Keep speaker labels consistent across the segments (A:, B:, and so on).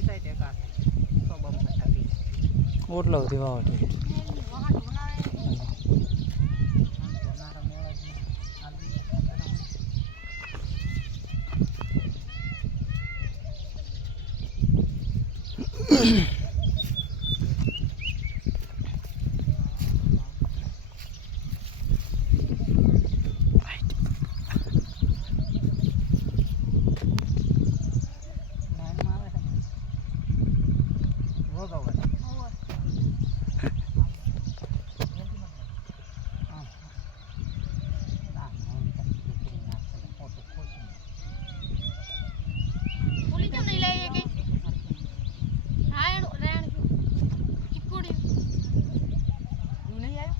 A: Side એક આ side. સો બમ
B: ઓટલો સુધી વાવટે
C: વાહન બનાવે
A: સોનારા મેળા જ આલુ નાનમાં આવે છે ને ભોગવવા હા ના નામ તક ના ચલે ફોટો ખોસી
C: પોલી કેમ નહીં લઈ કે રાયણ રાયણ ચીકુડી
D: તું નહીં આવ્યો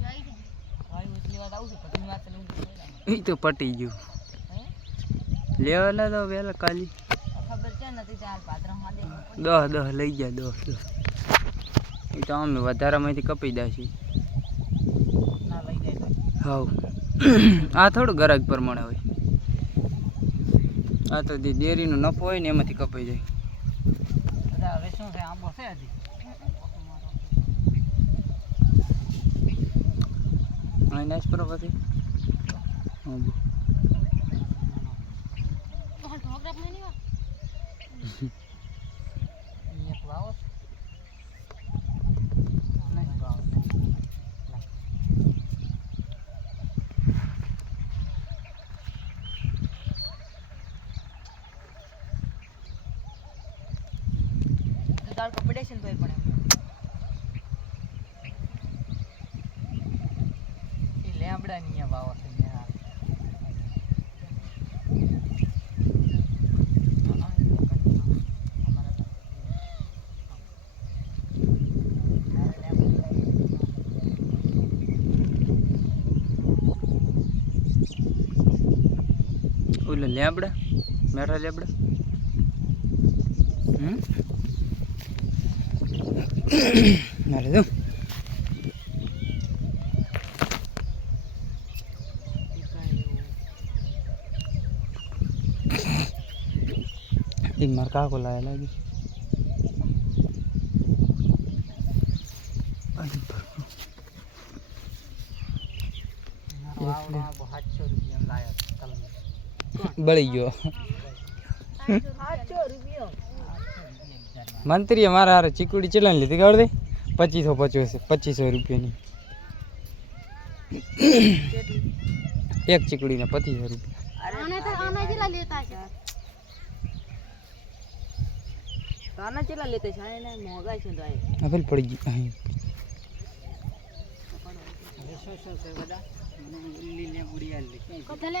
C: જાય છે
D: ભાઈ ઉતલી વાત આવું છે પછી વાત ચાલુ કરી
B: એ તો પટી ગયું. લેવાલા તો વહેલા કાલી. દસ દસ લઈ ગયા દસ દસ એ તો અમે વધારામાંથી કપી
A: તો
B: હાવ આ થોડું ગરાક પ્રમાણે હોય. આ તો જે ડેરીનો નફો હોય ને એમાંથી કપાઈ જાય.
A: હવે શું છે
B: પછી.
D: તાર કપડે છે ને તોય પણ
A: એ લેમડા ની વાવો છે ને આ. અમારા તો. મારે લેમડા
B: ઓલે લેબડા? મેઠા લેબડા? હમ? મારે જો. એ મારા કાકો લાયા લાગી.
A: આંબો 700 રૂપિયાનો લાયો
B: બળી ગયો.
D: સાતસો રૂપિયો
B: મંત્રીએ મારા હારે ચીકુડી ચલાવી લીધી ખબર દે પચીસો પચીસ પચીસો રૂપિયાની. એક ચીકડીના પચીસો રૂપિયા.
C: આને તો આના જેટલા લેતા છે?
D: કાના ચેલા લેતે છે? એને મોંઘાઈ છે તો આ
B: આ પેલી પડી ગઈ અહીં.
A: હવે શું શું છે બધા? લીલી લેબુડી આલી ક્યાંય
C: કથે લે.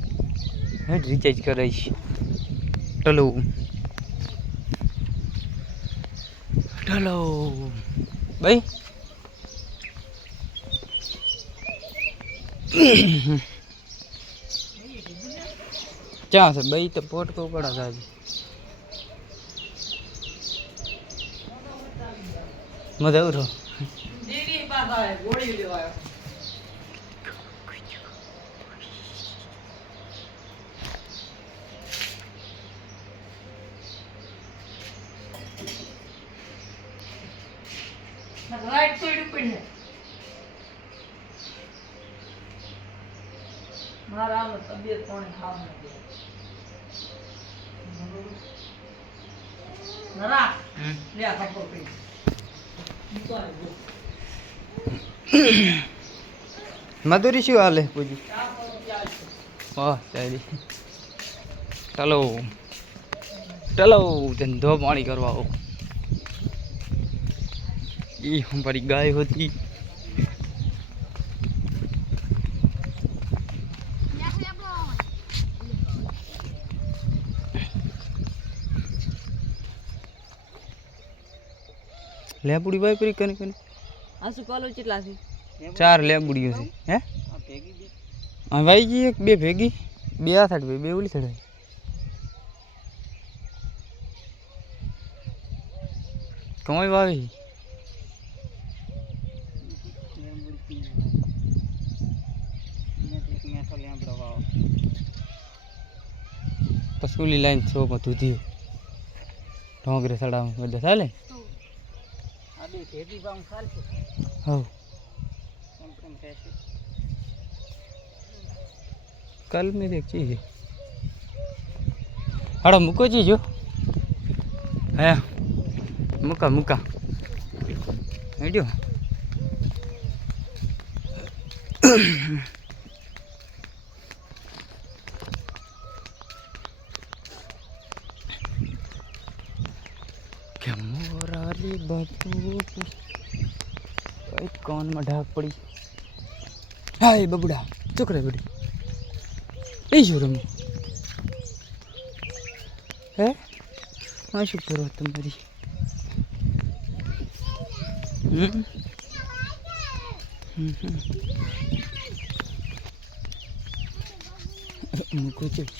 B: હમ હેડ રિચાર્જ કરાવીશ ટલો ટલો ભાઈ. ક્યાં છે? ભાઈ, તો પોટ તો પડે સાહેબ મજા ઉરો
D: મારા આમ તબિયત પાણી ખાવ નથી
B: નરા લે આ કપડો પી. મધુરી શું હાલે પૂજી? વાહ ચાલી. ચાલો. ચાલો ધંધો પાણી કરવા આવો. એ
C: ગાય હતી.
B: લેબુડી વાપરી કને કને?
D: આ શું કોલો કેટલા છે?
B: ચાર લેબુડીઓ છે હે?
A: આ ભેગી બે
B: હા ભાઈજી એક બે ભેગી? બે આ સાઈડ બે ઓલી સાઈડ કમાઈ વાવી
A: લેમ્બોર્ગિની મેં તો એક મેઠો લેમ્બડો વાવો
B: પછી ઓલી લાઈન છો માં ધૂધ્યું ઢોંગરે સડામાં બધા ચાલે?
A: આ બે ભેગી ભાવ ચાલશે
B: હવ.
A: કેમ કેમ કહેશે
B: કલ મેં દેખ ચીજ હાડો મૂકો જી જો. હા મૂકા મૂકા. હેડ્યો बात कौन में ढाक पड़ी। हाय, बबुड़ा चुक रहे बड़ी ये शुरू में। है? हाँ शुक्र हो तुम्हारी हम्म। हम्म। मुकुट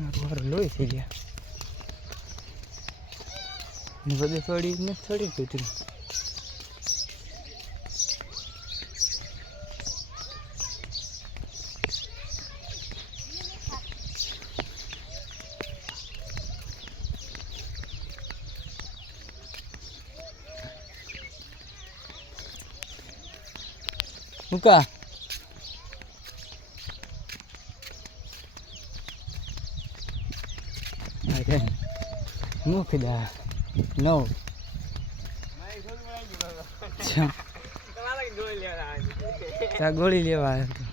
B: મારું હારું લોહી થઈ ગયા. બધે થોડી ને થોડી કૂતરી મૂકા મૂકી દા નો અચ્છા. ત્યાં ગોળી લેવા આવ્યો